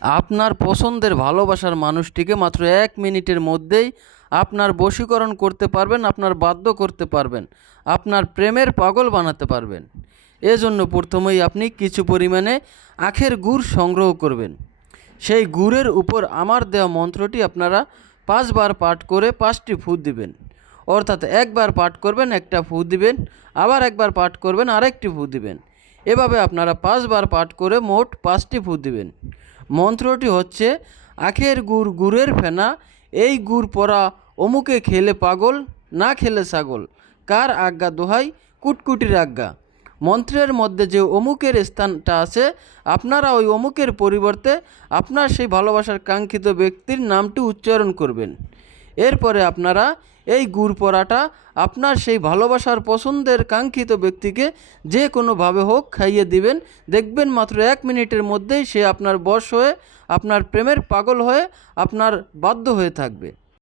আপনার পছন্দের ভালোবাসার মানুষটিকে মাত্র 1 মিনিটের মধ্যেই আপনার বশীকরণ করতে পারবেন, আপনার বাধ্য করতে পারবেন, আপনার প্রেমের পাগল বানাতে পারবেন। এজন্য প্রথমেই আপনি কিছু পরিমাণে আখের গুড় সংগ্রহ করবেন। সেই গুড়ের উপর আমার দেওয়া মন্ত্রটি আপনারা 5 বার পাঠ করে 5টি ফু দিবেন। অর্থাৎ একবার পাঠ করবেন, একটা ফু দিবেন, আবার একবার পাঠ করবেন, আরেকটি ফু দিবেন। এভাবে আপনারা 5 বার পাঠ করে মোট 5টি ফু দিবেন। মন্ত্রটি হচ্ছে, আখের গুড় গুড়ের ফেনা, এই গুড় পরা অমুকে খেলে পাগল, না খেলে ছাগল, কার আজ্ঞা দোহাই কুটকুটির আজ্ঞা। মন্ত্রের মধ্যে যে অমুকের স্থানটা আছে, আপনারা ওই অমুকের পরিবর্তে আপনার সেই ভালোবাসার কাঙ্ক্ষিত ব্যক্তির নামটি উচ্চারণ করবেন। এরপরে আপনারা এই গুড় পরাটা আপনার সেই ভালোবাসার পছন্দের কাঙ্ক্ষিত ব্যক্তিকে যে কোনোভাবে হোক খাইয়ে দিবেন। দেখবেন মাত্র 1 মিনিটের মধ্যেই সে আপনার বশ হয়ে, আপনার প্রেমের পাগল হয়ে, আপনার বাধ্য হয়ে থাকবে।